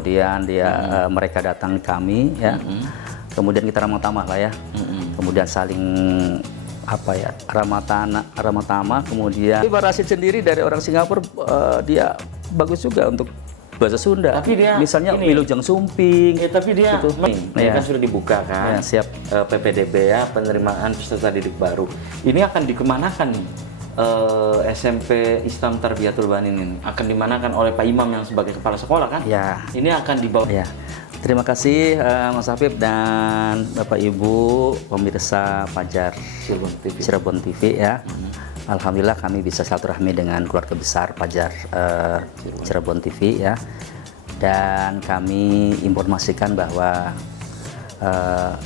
kemudian mereka datang ke kami ya. Kemudian kita ramah tamah lah ya. Kemudian saling ramah tamah. Kemudian Pak Rashid sendiri dari orang Singapura, dia bagus juga untuk bahasa Sunda. Tapi dia misalnya Wilujeng Sumping. Ya, tapi dia gitu. Ini kan sudah dibuka kan. Ya, siap. PPDB ya, penerimaan peserta didik baru. Ini akan dikemanakan nih? SMP Islam Tarbiyatul Banin ini akan dimanakan oleh Pak Imam yang sebagai kepala sekolah kan? Ya. Ini akan dibawa. Ya. Terima kasih Mas Habib dan Bapak Ibu pemirsa Fajar Cirebon TV ya. Alhamdulillah kami bisa silaturahmi dengan keluarga besar Fajar Cirebon TV ya. Dan kami informasikan bahwa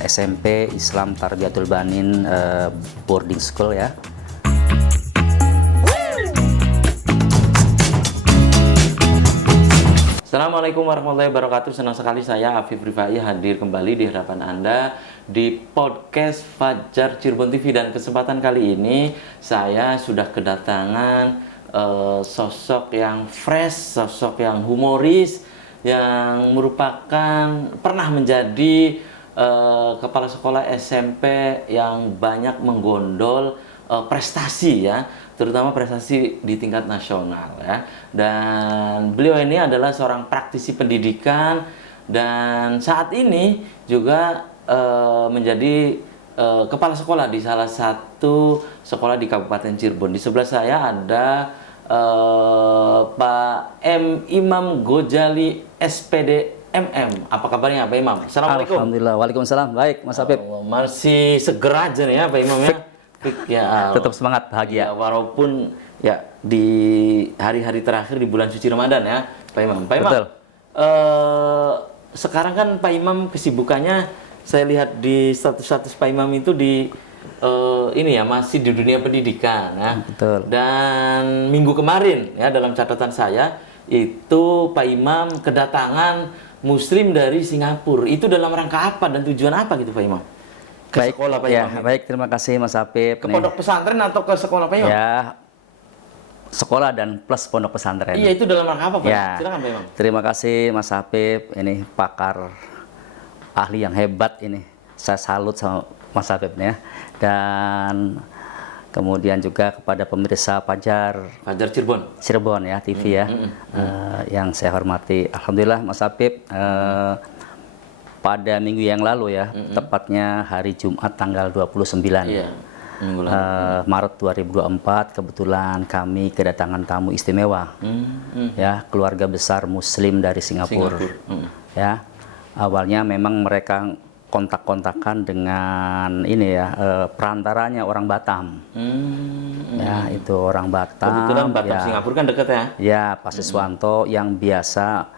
SMP Islam Tarbiyatul Banin boarding school ya. Assalamualaikum warahmatullahi wabarakatuh. Senang sekali saya Afif Rifai hadir kembali di hadapan Anda di podcast Fajar Cirebon TV, dan kesempatan kali ini saya sudah kedatangan sosok yang fresh, sosok yang humoris, yang merupakan pernah menjadi kepala sekolah SMP yang banyak menggondol prestasi ya, terutama prestasi di tingkat nasional ya. Dan beliau ini adalah seorang praktisi pendidikan dan saat ini juga menjadi kepala sekolah di salah satu sekolah di Kabupaten Cirebon. Di sebelah saya ada Pak M. Imam Gojali SPD MM. Apa kabarnya Pak Imam? Assalamualaikum. Alhamdulillah. Waalaikumsalam. Baik Mas Habib. Masih seger aja nih ya Pak Imam ya. Ya, tetap semangat, bahagia. Ya, walaupun ya di hari-hari terakhir di bulan suci Ramadan ya, Pak Imam. Pak Imam, sekarang kan Pak Imam kesibukannya saya lihat di status-status Pak Imam itu di ini ya, masih di dunia pendidikan ya. Betul. Dan minggu kemarin ya, dalam catatan saya itu Pak Imam kedatangan Muslim dari Singapura. Itu dalam rangka apa dan tujuan apa gitu Pak Imam? Ke baik, sekolah Pak ya, Imam. baik, terima kasih Mas Habib. Ke pondok pesantren atau ke sekolah Pak Imam? Ya, sekolah dan plus pondok pesantren. Iya, itu dalam rangka apa Pak? Ya, silakan Pak Imam. Terima kasih Mas Habib, ini pakar ahli yang hebat ini. Saya salut sama Mas Habib ya. Dan kemudian juga kepada pemirsa Fajar Cirebon ya, TV ya, yang saya hormati. Alhamdulillah Mas Habib, pada minggu yang lalu ya, tepatnya hari Jumat tanggal 29 Maret 2024, kebetulan kami kedatangan tamu istimewa ya, keluarga besar Muslim dari Singapura. Ya, awalnya memang mereka kontak-kontakan dengan ini ya, perantaranya orang Batam. Ya, itu orang Batam. Kebetulan Batam ya, Singapura kan dekat ya. Ya, Pak Siswanto yang biasa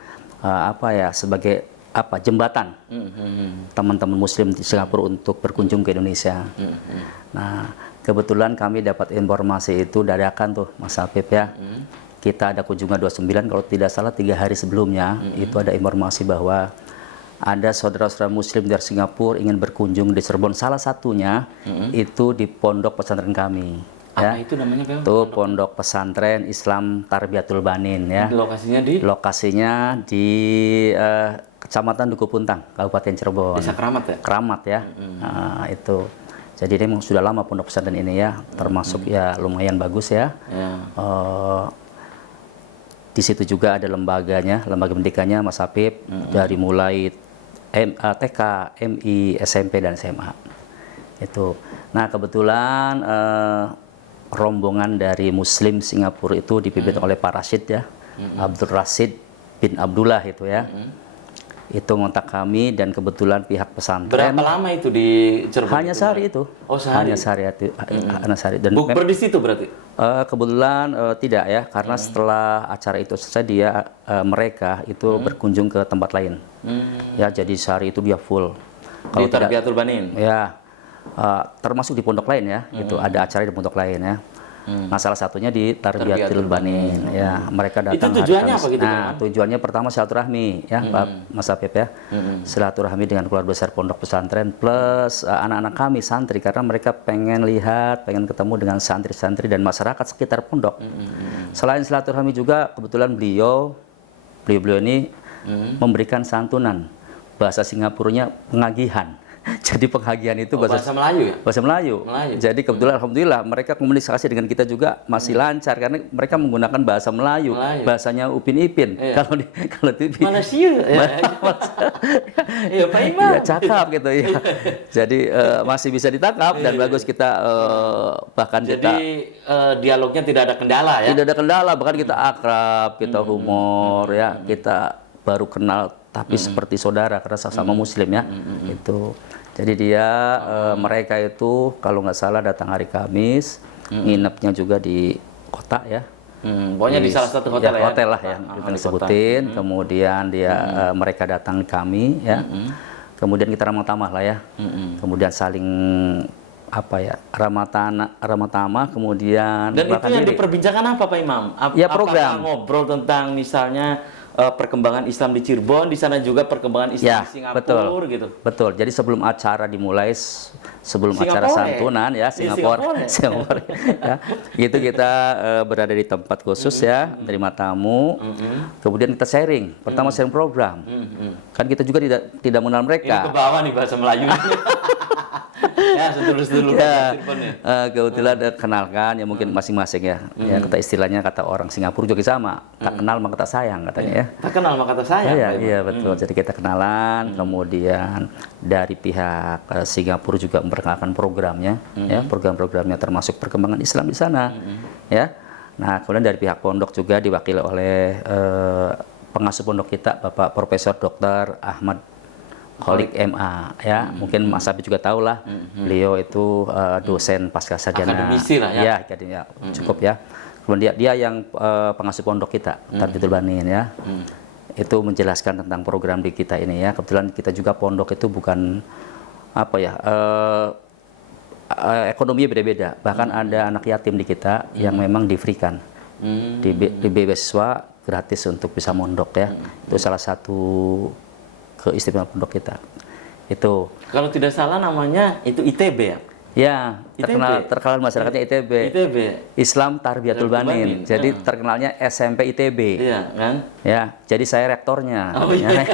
sebagai jembatan teman-teman Muslim di Singapura untuk berkunjung ke Indonesia. Nah, kebetulan kami dapat informasi itu dadakan tuh Mas Habib ya. Kita ada kunjungan 29, kalau tidak salah 3 hari sebelumnya itu ada informasi bahwa ada saudara-saudara Muslim dari Singapura ingin berkunjung di Cirebon. Salah satunya itu di pondok pesantren kami. Apa itu namanya Pak? Itu pondok pesantren Islam Tarbiyatul Banin ya. Lokasinya di? Lokasinya di Kecamatan Duku Puntang, Kabupaten Cirebon. Desa Keramat ya? Keramat ya. Nah, itu. Jadi ini memang sudah lama pondok pesantren ini ya, termasuk ya lumayan bagus ya. Di situ juga ada lembaganya, lembaga pendidikannya Mas Habib, dari mulai TK, MI, SMP dan SMA. Itu. Nah, kebetulan rombongan dari Muslim Singapura itu dipimpin oleh Pak Rashid ya, Abdul Rashid bin Abdullah itu ya. Itu ngontak kami dan kebetulan pihak pesantren. Berapa lama itu di Cirebon? Hanya sehari itu. Oh, sehari. Hanya sehari itu. Hanya sehari. Dan bukber di situ berarti? Kebetulan tidak ya, karena setelah acara itu selesai mereka itu berkunjung ke tempat lain. Ya, jadi sehari itu dia full. Di Tarbiyatul Banin. Ya, termasuk di pondok lain ya. Itu ada acara di pondok lain ya. Nah, salah satunya di Tarbiyatul Banin ya, mereka datang. Itu tujuannya apa gitu? Nah, tujuannya pertama silaturahmi ya, Pak Mas Habib ya. Silaturahmi dengan keluarga besar pondok pesantren plus anak-anak kami santri, karena mereka pengen pengen ketemu dengan santri-santri dan masyarakat sekitar pondok. Selain silaturahmi juga kebetulan beliau ini memberikan santunan. Bahasa Singapuranya pengagihan. Jadi penghagian itu bahasa Melayu ya? Bahasa Melayu. Jadi kebetulan alhamdulillah mereka komunikasi dengan kita juga masih lancar karena mereka menggunakan bahasa Melayu. Bahasanya Upin Ipin. Kalau TV Malaysia ya. Iya, Pak Imam. Ya, cakap gitu ya. Jadi masih bisa ditangkap dan bagus kita bahkan jadi dialognya tidak ada kendala ya. Tidak ada kendala, bahkan kita akrab, kita humor ya, kita baru kenal tapi seperti saudara karena sama muslim ya. Itu. Jadi dia mereka itu kalau nggak salah datang hari Kamis, nginepnya juga di kota ya. Pokoknya di salah satu hotel ya. Hotel lah ya, kita sebutin. Kemudian dia mereka datang kami ya. Kemudian kita ramah tamah lah ya. Kemudian saling apa ya, ramah tamah, kemudian dan itu yang diperbincangkan apa Pak Imam? Ya program. Apakah ngobrol tentang misalnya perkembangan Islam di Cirebon, di sana juga perkembangan Islam di Singapura gitu. Betul. Jadi sebelum acara dimulai, sebelum acara santunan ya Singapura ya, itu kita berada di tempat khusus ya, menerima tamu. Kemudian kita sharing. Pertama sharing program. Kan kita juga tidak mengenal mereka. Ini ke bawah nih bahasa Melayu. Ya, sedulur-sedulur Cirebon ya. Kebetulan kenalkan ya mungkin masing-masing ya. Ya kita istilahnya kata orang Singapura juga sama. Tak kenal maka tak sayang katanya ya. Tak kenal maka tak sayang. Iya betul. Jadi kita kenalan, kemudian dari pihak Singapura juga memperkenalkan programnya, ya program-programnya termasuk perkembangan Islam di sana, ya. Nah kemudian dari pihak pondok juga diwakili oleh pengasuh pondok kita, Bapak Profesor Dr. Ahmad Kholik MA, ya. Mungkin Mas Abi juga tahu lah, beliau itu dosen pascasarjana. Akademisi lah ya. Ya, akademisi cukup ya. Kemudian dia yang pengasuh pondok kita, Tarbiyatul Banin ya. Itu menjelaskan tentang program di kita ini ya. Kebetulan kita juga pondok itu bukan apa ya, ekonominya beda-beda. Bahkan ada anak yatim di kita yang memang di-free-kan. Di beasiswa gratis untuk bisa mondok ya. Itu salah satu keistimewaan pondok kita. Itu. Kalau tidak salah namanya itu ITB ya? Ya, terkenal masyarakatnya ITB. Islam Tarbiyatul Banin. Jadi terkenalnya SMP ITB. Iya, kan? Ya, jadi saya rektornya. Oh, iya.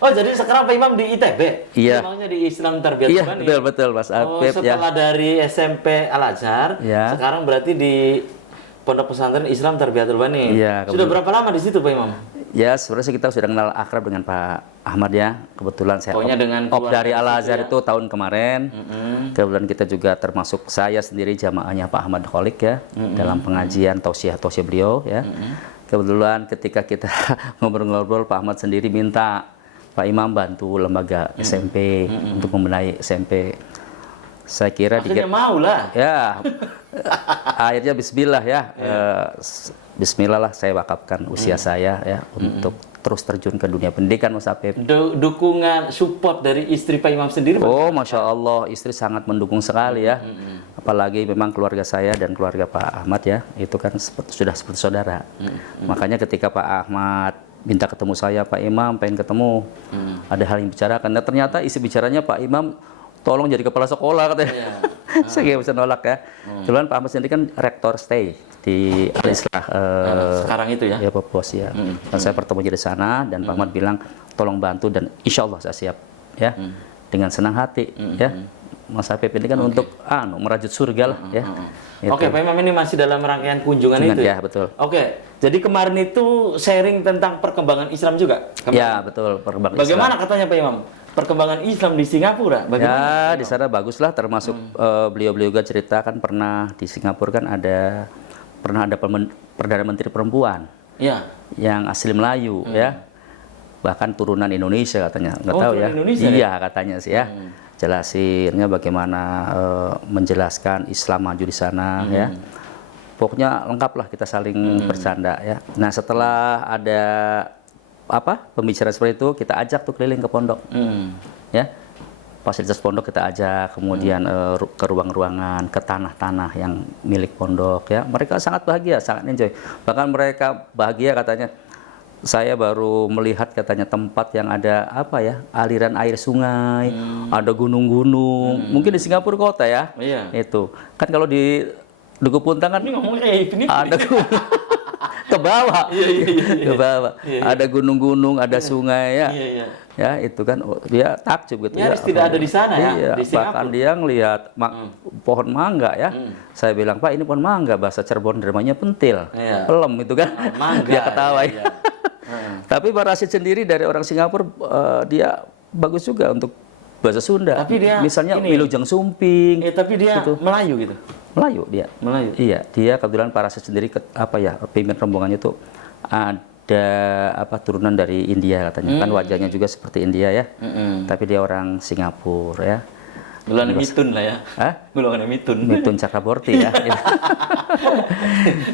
Oh, jadi sekarang Pak Imam di ITB? Iya. Namanya di Islam Tarbiyatul Banin. Iya, betul Mas Afif. Setelah dari SMP Al-Azhar, sekarang berarti di Pondok Pesantren Islam Tarbiyatul Banin. Iya. Sudah berapa lama di situ Pak Imam? Ya, sebenarnya kita sudah kenal akrab dengan Pak Ahmad ya. Kebetulan saya op dari Al-Azhar itu tahun kemarin. Kebetulan kita juga termasuk saya sendiri jamaahnya Pak Ahmad Kholik ya, dalam pengajian tausiah beliau ya. Kebetulan ketika kita ngobrol-ngobrol, Pak Ahmad sendiri minta Pak Imam bantu lembaga SMP untuk membenahi SMP. Saya kira akhirnya mau lah. Ya, akhirnya Bismillah ya. Bismillah lah saya wakafkan usia saya ya untuk terus terjun ke dunia pendidikan Mas Afif. Dukungan support dari istri Pak Imam sendiri? Oh, Masya Allah, istri sangat mendukung sekali ya. Apalagi memang keluarga saya dan keluarga Pak Ahmad ya, itu kan sudah seperti saudara. Makanya ketika Pak Ahmad minta ketemu saya, Pak Imam pengen ketemu, ada hal yang bicarakan. Nah ternyata isi bicaranya Pak Imam, tolong jadi kepala sekolah katanya. Saya nggak bisa nolak ya. Kebetulan Pak Ahmad sendiri kan rektor stay di Al-Islah sekarang itu ya? Ya Pak Bos ya. Dan saya bertemu di sana dan Pak Ahmad bilang tolong bantu dan insya Allah saya siap ya dengan senang hati ya. Mas Afif ini kan untuk merajut surga lah ya. Oke, Pak Imam ini masih dalam rangkaian kunjungan itu ya? Betul. Oke, jadi kemarin itu sharing tentang perkembangan Islam juga? Ya betul, perkembangan Islam. Bagaimana katanya Pak Imam? Perkembangan Islam di Singapura? Bagaimana? Ya, di sana bagus lah, termasuk beliau-beliau juga cerita kan pernah di Singapura kan pernah ada Perdana Menteri perempuan yang asli Melayu ya. Bahkan turunan Indonesia katanya, nggak tahu ya. Indonesia, iya katanya sih ya. Jelasinnya bagaimana menjelaskan Islam maju di sana ya. Pokoknya lengkap lah kita saling bercanda ya. Nah setelah ada pembicaraan seperti itu, kita ajak tuh keliling ke pondok ya. Fasilitas pondok kita ajak, kemudian ke ruang-ruangan, ke tanah-tanah yang milik pondok ya. Mereka sangat bahagia, sangat enjoy. Bahkan mereka bahagia katanya, saya baru melihat katanya tempat yang ada aliran air sungai, ada gunung-gunung. Mungkin di Singapura kota ya. Itu kan kalau di Duku Puntang kan ini ngomongnya kayak ini. ada ke bawah. Iya, iya, iya, iya. Ke bawah. Iya, iya. Ada gunung-gunung, ada sungai ya. Iya, iya. Ya, itu kan dia takjub gitu Nyaris tidak ada di sana ya, Iya, di Singapura. bahkan dia ngelihat pohon mangga ya. Saya bilang, "Pak, ini pohon mangga." Bahasa Cirebon namanya pentil. Iya. Pelem itu kan. Mangga. Dia ketawa iya, ya. iya. Tapi Pak Rashid sendiri dari orang Singapura dia bagus juga untuk bahasa Sunda. Tapi dia misalnya ini- Wilujeng Sumping. Tapi dia Melayu gitu. Melayu dia. Melayu. Iya, dia kebetulan Pak Rashid sendiri pimpin rombongannya itu ada turunan dari India katanya. Kan wajahnya juga seperti India ya. Tapi dia orang Singapura ya. Golongan mitun lah ya. Hah? Golongan mitun. Mitun Cakraborty ya.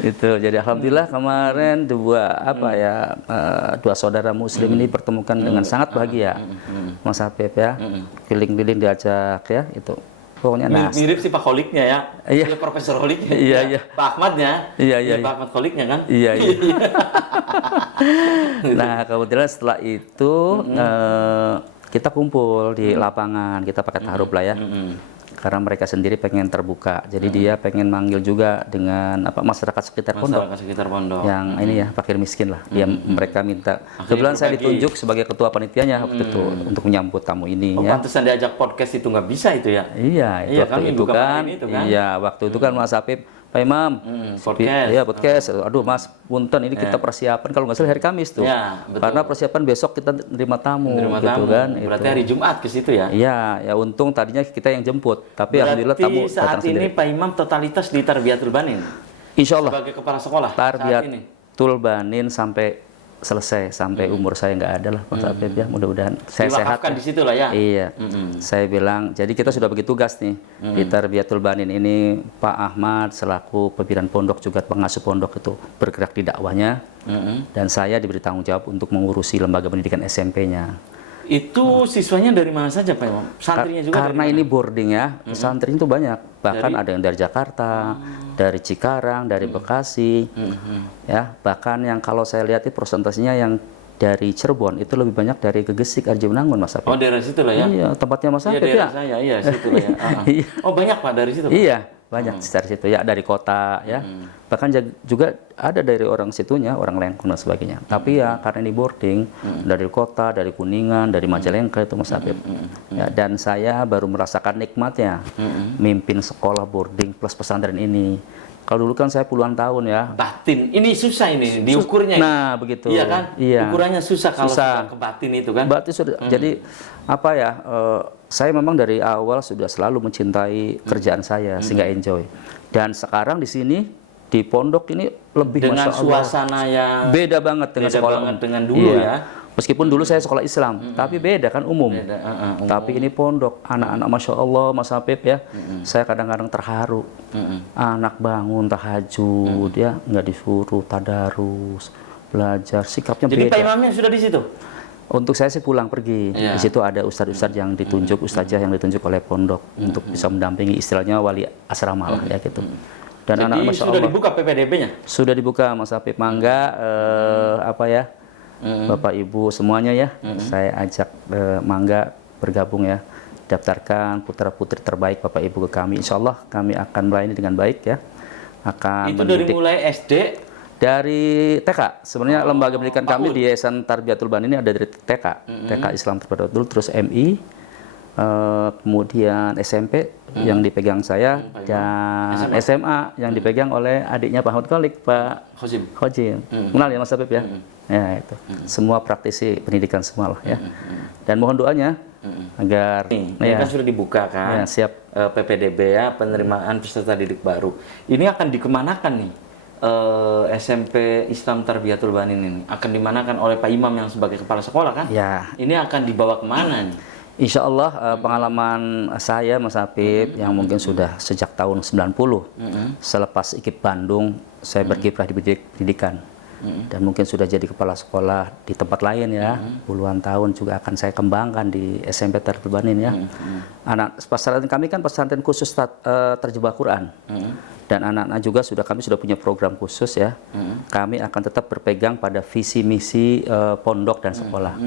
Itu. Jadi alhamdulillah kemarin dua saudara muslim ini pertemukan dengan sangat bahagia. Mas Habib ya. Keliling-keliling diajak ya itu. Pokoknya Mirip si Pak Kholiknya ya. Iya. Dia Profesor Kholiknya. Iya, ya. iya. Pak Ahmadnya. Iya, iya, Pak Ahmad Kholiknya kan. Iya, iya. Nah, kebetulan setelah itu kita kumpul di lapangan, kita pakai taruh lah ya. Karena mereka sendiri pengen terbuka. Jadi dia pengen manggil juga dengan masyarakat sekitar pondok. Masyarakat sekitar pondok. Yang ini ya, fakir miskin lah. Dia mereka minta. Akhirnya Kebetulan saya berbagi. ditunjuk sebagai ketua panitianya waktu itu untuk menyambut tamu ini Oh, ya. pantesan diajak podcast itu nggak bisa itu ya. Iya, itu Iya, waktu kan, itu minggu kan. kemarin itu kan. Iya, waktu itu kan Mas Habib, Pak Imam, podcast. Iya, podcast. Aduh, Mas, punten ini kita persiapan kalau nggak salah hari Kamis tuh. Ya, betul. Karena persiapan besok kita nerima tamu Terima gitu tamu. kan. Berarti itu. hari Jumat ke situ ya. Iya, ya untung tadinya kita yang jemput, tapi alhamdulillah tamu Berarti saat datang ini sendiri. Pak Imam totalitas di Tarbiyatul Banin Insya Allah sebagai kepala sekolah saat ini. Tarbiyatul Banin sampai selesai, sampai umur saya nggak ada lah Mas Habib ya. Mudah-mudahan saya sehat. Diwakafkan di situ lah ya. Iya, saya bilang, jadi kita sudah bagi tugas nih di Tarbiyatul Banin ini. Pak Ahmad selaku pimpinan pondok juga pengasuh pondok itu bergerak di dakwahnya, dan saya diberi tanggung jawab untuk mengurusi lembaga pendidikan SMP-nya. Itu siswanya dari mana saja Pak Imam? Santrinya juga Karena dari ini boarding ya, santrinya itu banyak. Bahkan ada yang dari Jakarta, dari Cikarang, dari Bekasi, ya. Bahkan yang kalau saya lihat itu persentasenya yang dari Cirebon itu lebih banyak dari Gegesik, Arjumenangun, Mas Habib. Oh, daerah situ lah ya. Iya, tempatnya Mas Iya, Habib daerah ya. saya. Iya, situ lah ya. Iya. Oh, banyak Pak dari situ. Pak? Iya, banyak dari situ ya, dari kota ya. Bahkan juga ada dari orang situnya, orang Lengkung dan sebagainya. Tapi ya karena ini boarding dari kota, dari Kuningan, dari Majalengka itu Mas Habib. Ya, dan saya baru merasakan nikmatnya mimpin sekolah boarding plus pesantren ini. Kalau dulu kan saya puluhan tahun ya. Batin. Ini susah ini diukurnya. ini. Nah, begitu. Iya kan? Iya. Ukurannya susah kalau Susah. sudah ke batin itu kan. Berarti sudah. Jadi saya memang dari awal sudah selalu mencintai kerjaan saya sehingga enjoy. Dan sekarang di sini di pondok ini lebih Dengan Masya Allah, suasana yang beda banget dengan beda sekolah banget umum. dengan dulu Iya. ya. Meskipun dulu saya sekolah Islam, tapi beda kan umum. Beda, umum. Tapi ini pondok, anak-anak Masya Allah, Mas Habib ya. Saya kadang-kadang terharu. Anak bangun tahajud ya, nggak disuruh tadarus, belajar, sikapnya Jadi beda. Pak Imamnya sudah di situ. Untuk saya sih pulang pergi. Iya. Di situ ada ustadz-ustadz yang ditunjuk, ustazah yang ditunjuk oleh pondok untuk bisa mendampingi, istilahnya wali asrama lah ya gitu. Dan Jadi anak Masya sudah Allah dibuka PPDB-nya. sudah dibuka Mas Habib. Mangga Bapak Ibu semuanya ya, saya ajak mangga bergabung ya, daftarkan putra-putri terbaik Bapak Ibu ke kami. Insya Allah kami akan melayani dengan baik ya. Akan Itu dari mendidik mulai SD. dari TK. Sebenarnya lembaga pendidikan kami di Yayasan Tarbiyatul Banin ini ada dari TK, TK Islam Terpadu, terus MI, kemudian SMP yang dipegang saya, dan SMA yang dipegang oleh adiknya Pak Ahmad Kholik, Pak Khozim. Kenal ya Mas Habib ya? Ya itu. Semua praktisi pendidikan semua lah ya. Dan mohon doanya agar Nih, ini kan sudah dibuka kan? Ya, siap. PPDB ya, penerimaan peserta didik baru. Ini akan dikemanakan nih? SMP Islam Tarbiyatul Banin ini akan dimanakan oleh Pak Imam yang sebagai kepala sekolah kan? Ya. Ini akan dibawa kemana nih? Insya Allah pengalaman saya Mas Habib yang mungkin sudah sejak tahun 90 selepas IKIP Bandung saya berkiprah di pendidikan dan mungkin sudah jadi kepala sekolah di tempat lain ya, puluhan tahun juga akan saya kembangkan di SMP Tarbiyatul Banin ya. Anak pesantren kami kan pesantren khusus terjemah Quran. Dan anak-anak juga kami sudah punya program khusus ya. Kami akan tetap berpegang pada visi misi pondok dan sekolah.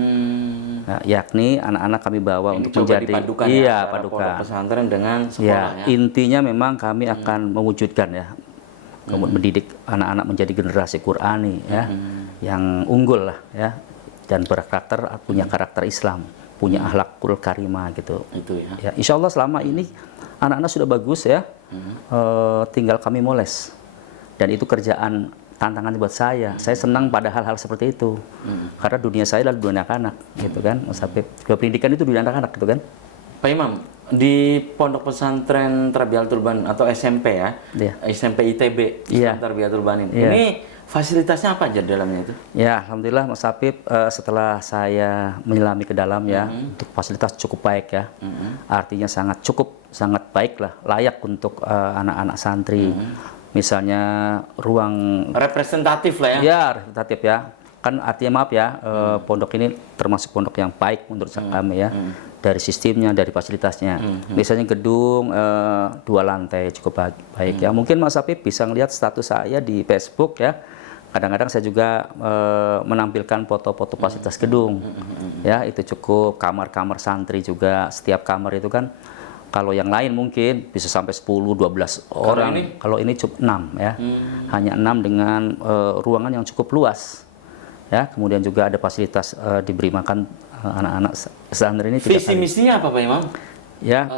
Nah, yakni anak-anak kami bawa Ini untuk coba menjadi dipadukan iya antara padukan. pondok pesantren dengan sekolah Ya, ya. intinya memang kami akan mewujudkan ya kemudian mendidik anak-anak menjadi generasi Qurani ya, yang unggul lah ya, dan berkarakter, punya karakter Islam, punya akhlakul karimah gitu. Itu ya. Ya, insya Allah selama ini anak-anak sudah bagus ya, tinggal kami moles, dan itu kerjaan tantangan buat saya. Saya senang pada hal-hal seperti itu, karena dunia saya adalah dunia anak-anak gitu kan, Mas Habib. Pendidikan itu dunia anak-anak gitu kan. Pak Imam, di Pondok Pesantren Tarbiyatul Banin atau SMP ya, Iya. SMP ITB, Iya. Tarbiyatul Banin. Iya. Ini fasilitasnya apa aja di dalamnya itu? Ya, alhamdulillah Mas Habib, setelah saya menyelami ke dalam ya, untuk fasilitas cukup baik ya. Artinya sangat cukup, sangat baik lah, layak untuk anak-anak santri. Misalnya ruang Representatif lah ya. ya representatif ya. Kan artinya maaf ya, pondok ini termasuk pondok yang baik menurut kami ya. Dari sistemnya, dari fasilitasnya. Misalnya gedung 2 lantai cukup baik ya. Mungkin Mas Habib bisa ngelihat status saya di Facebook ya. Kadang-kadang saya juga menampilkan foto-foto fasilitas gedung. Ya, itu cukup. Kamar-kamar santri juga, setiap kamar itu kan kalau yang lain mungkin bisa sampai 10-12 orang. Kalau ini cukup 6 ya. Hanya 6 dengan ruangan yang cukup luas. Ya, kemudian juga ada fasilitas diberi makan anak-anak santri ini. Visi misinya apa Pak Imam? Ya,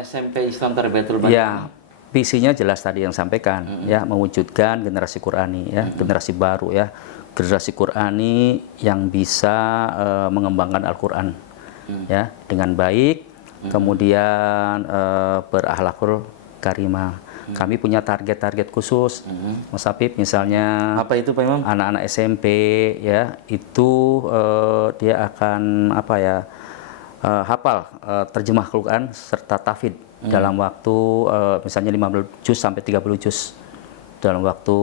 SMP Islam Tarbiyatul Banin. ya, visinya jelas tadi yang sampaikan ya, mewujudkan generasi Qurani ya, generasi baru ya, generasi Qurani yang bisa mengembangkan Al-Qur'an ya dengan baik, kemudian berakhlakul karimah. Kami punya target-target khusus, Mas Habib, misalnya Apa itu Pak Imam? anak-anak SMP ya, itu dia akan apa ya, hafal terjemah Quran serta tahfidz dalam waktu misalnya 15 juz sampai 30 juz dalam waktu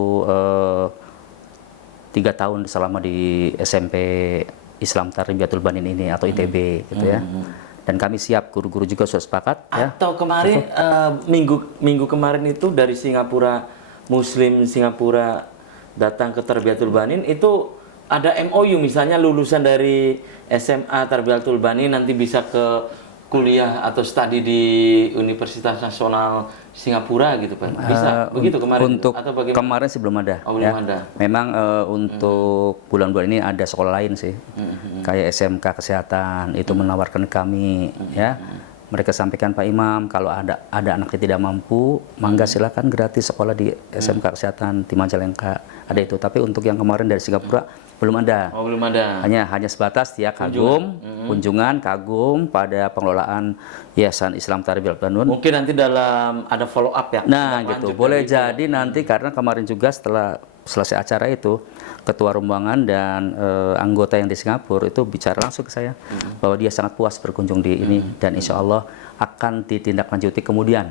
3 tahun selama di SMP Islam Tarbiyatul Banin ini atau ITB gitu ya. Dan kami siap, guru-guru juga sudah sepakat ya. Atau kemarin minggu kemarin itu dari Singapura, Muslim Singapura datang ke Tarbiyatul Banin, itu ada MOU misalnya lulusan dari SMA Tarbiyatul Banin nanti bisa ke kuliah atau studi di Universitas Nasional Singapura gitu Pak. Bisa begitu kemarin? Untuk atau bagaimana? kemarin sih belum ada. Oh, belum ada. Memang untuk bulan-bulan ini ada sekolah lain sih, kayak SMK Kesehatan itu menawarkan kami ya. Mereka sampaikan, Pak Imam, kalau ada anak yang tidak mampu, mangga silakan gratis sekolah di SMK Kesehatan di Majalengka. Ada itu. Tapi untuk yang kemarin dari Singapura belum ada. Oh, belum ada. Hanya sebatas dia kunjungan kagum pada pengelolaan Yayasan Islam Tarbiyatul Banin. Mungkin nanti dalam ada follow up ya. Nah, gitu. Boleh jadi nanti, karena kemarin juga setelah selesai acara itu, ketua rombongan dan anggota yang di Singapura itu bicara langsung ke saya bahwa dia sangat puas berkunjung di ini, dan insya Allah akan ditindaklanjuti kemudian.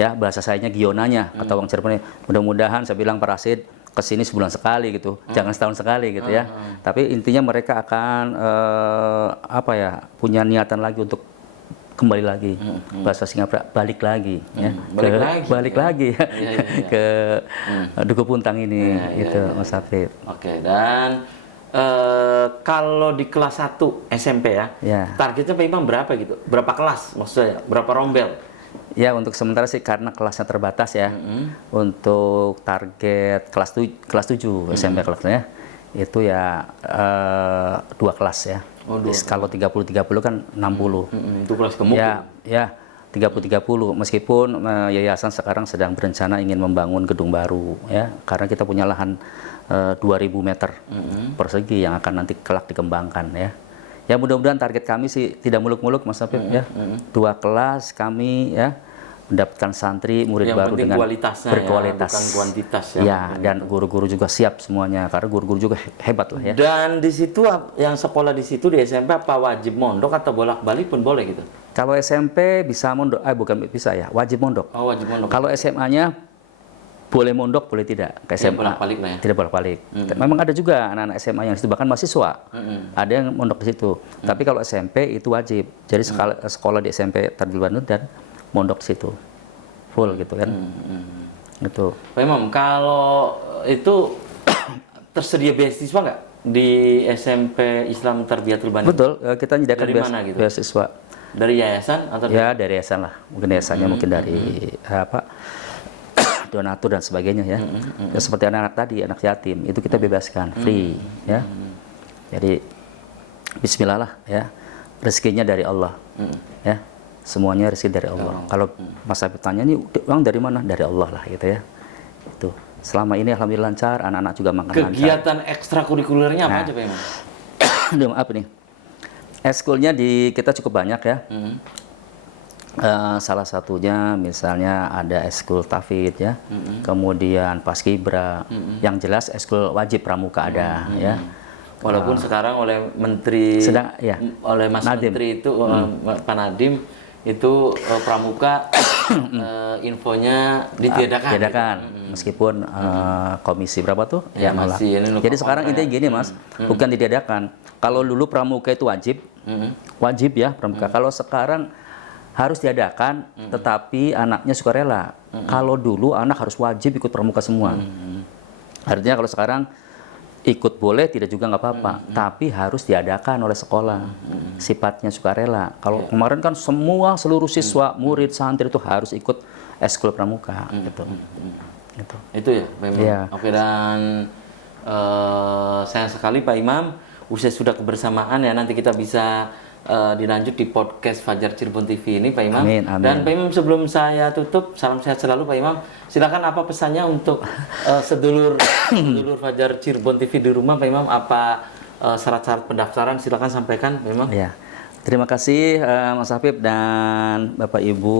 Ya, bahasa sayanya gionanya kata Wong Cirebon. Mudah-mudahan saya bilang Pak Rasid kesini sebulan sekali gitu, jangan setahun sekali gitu ya. Tapi intinya mereka akan apa ya, punya niatan lagi untuk kembali lagi, bahasa Singapura balik lagi ya, balik lagi ke Duku Puntang ini gitu, Mas Hafid. Oke, dan kalau di kelas 1 SMP ya, targetnya Pak Imam berapa gitu? Berapa kelas maksudnya? Berapa rombel? Ya, untuk sementara sih karena kelasnya terbatas ya. Untuk target kelas 7 SMP kelasnya itu ya 2 kelas ya. Oh, kalau 30-30 kan 60. Itu kelas gemuk. Ya, 30-30. Meskipun yayasan sekarang sedang berencana ingin membangun gedung baru ya, karena kita punya lahan 2000 meter persegi yang akan nanti kelak dikembangkan ya. Ya, mudah-mudahan target kami sih tidak muluk-muluk Mas Hafid ya. 2 kelas kami ya, mendapatkan santri murid yang baru dengan berkualitas, bukan kuantitas ya. Ya, dan guru-guru juga siap semuanya, karena guru-guru juga hebat lah ya. Dan di situ yang sekolah di situ di SMP apa wajib mondok atau bolak-balik pun boleh gitu? Kalau SMP bisa mondok, bukan bisa ya, wajib mondok. Oh, wajib mondok. Kalau SMA-nya boleh mondok, boleh tidak. Ke SMA bolak-balik lah ya. Tidak bolak-balik. Memang ada juga anak-anak SMA yang itu bahkan mahasiswa. Ada yang mondok di situ. Tapi kalau SMP itu wajib. Jadi sekolah di SMP Tarbiyatul Banin dan mondok di situ. Full gitu kan. Gitu. Pak Imam, kalau itu tersedia beasiswa nggak di SMP Islam Tarbiyatul Banin? Betul, kita menyediakan gitu? beasiswa. Dari yayasan atau ya dari yayasan lah. Mungkin yayasannya mungkin dari donatur dan sebagainya ya. Ya, seperti anak-anak tadi, anak yatim itu kita bebaskan free ya. Jadi bismillah lah ya, rezekinya dari Allah ya, semuanya rezeki dari Allah. Kalau Mas Habib tanya ini uang dari mana, dari Allah lah gitu ya. Itu selama ini alhamdulillah lancar, anak-anak juga makan lancar. Kegiatan ekstrakurikulernya apa aja Pak Imam? Apa nih, eskulnya di kita cukup banyak ya. Salah satunya misalnya ada eskul tafid ya, kemudian paskibra, yang jelas eskul wajib pramuka ada ya. Walaupun sekarang oleh Menteri, ya, oleh Mas Nadiem. Menteri itu Pak Nadiem itu pramuka infonya ditiadakan. Tiadakan, meskipun komisi berapa tuh Ya, yang nolak. masih ini lupa Jadi sekarang intinya gini Mas, bukan ditiadakan. Kalau dulu pramuka itu wajib, wajib ya pramuka. Kalau sekarang harus diadakan, tetapi anaknya sukarela. Kalau dulu anak harus wajib ikut pramuka semua. Artinya kalau sekarang ikut boleh, tidak juga nggak apa-apa, tapi harus diadakan oleh sekolah. Sifatnya sukarela. Kalau kemarin kan semua seluruh siswa, murid, santri itu harus ikut eskul pramuka, gitu. Gitu. Itu ya, Pak Imam. Iya. Oke, dan sayang sekali Pak Imam, usia sudah kebersamaan ya. Nanti kita bisa dilanjut di podcast Fajar Cirebon TV ini Pak Imam. Amin, amin. Dan Pak Imam, sebelum saya tutup, salam sehat selalu Pak Imam. Silakan apa pesannya untuk sedulur Fajar Cirebon TV di rumah Pak Imam, apa syarat-syarat pendaftaran, silakan sampaikan Pak Imam. Ya. Terima kasih Mas Habib dan Bapak Ibu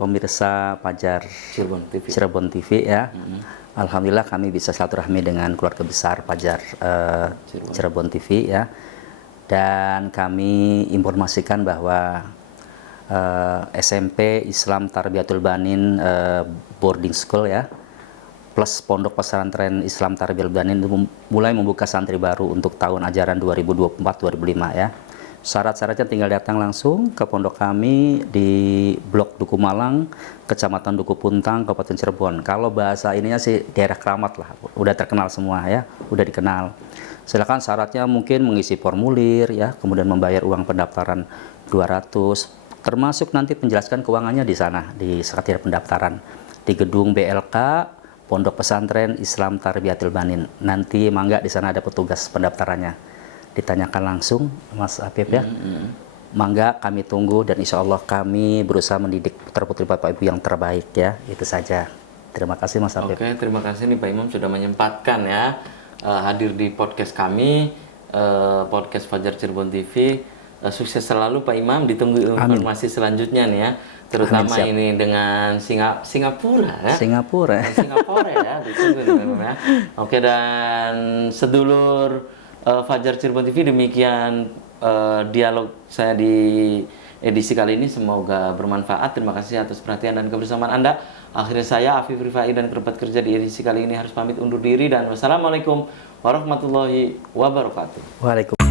pemirsa Fajar Cirebon TV ya. Alhamdulillah kami bisa silaturahmi dengan keluarga besar Fajar Cirebon TV ya. Dan kami informasikan bahwa SMP Islam Tarbiyatul Banin boarding school ya, plus Pondok Pesantren Islam Tarbiyatul Banin itu mulai membuka santri baru untuk tahun ajaran 2024-2025 ya. Syarat-syaratnya tinggal datang langsung ke pondok kami di Blok Duku Malang, Kecamatan Duku Puntang, Kabupaten Cirebon. Kalau bahasa ininya sih daerah keramat lah, udah terkenal semua ya, udah dikenal. Silakan, syaratnya mungkin mengisi formulir ya, kemudian membayar uang pendaftaran 200, termasuk nanti penjelaskan keuangannya di sana di sekretariat pendaftaran di gedung BLK Pondok Pesantren Islam Tarbiyatul Banin. Nanti mangga di sana ada petugas pendaftarannya. Ditanyakan langsung Mas Habib ya. Mangga kami tunggu dan insya Allah kami berusaha mendidik putra-putri Bapak Ibu yang terbaik ya. Itu saja. Terima kasih Mas Habib. Oke, terima kasih nih Pak Imam sudah menyempatkan ya hadir di podcast kami, podcast Fajar Cirebon TV. Sukses selalu Pak Imam, ditunggu informasi selanjutnya nih ya, terutama ini dengan Singapura ya. Singapura ya, ditunggu nih Pak Imam ya. Oke, dan sedulur Fajar Cirebon TV, demikian dialog saya di edisi kali ini, semoga bermanfaat. Terima kasih atas perhatian dan kebersamaan Anda. Akhirnya saya Afif Rifai dan kerabat kerja di edisi kali ini harus pamit undur diri, dan wassalamualaikum warahmatullahi wabarakatuh. Waalaikumsalam.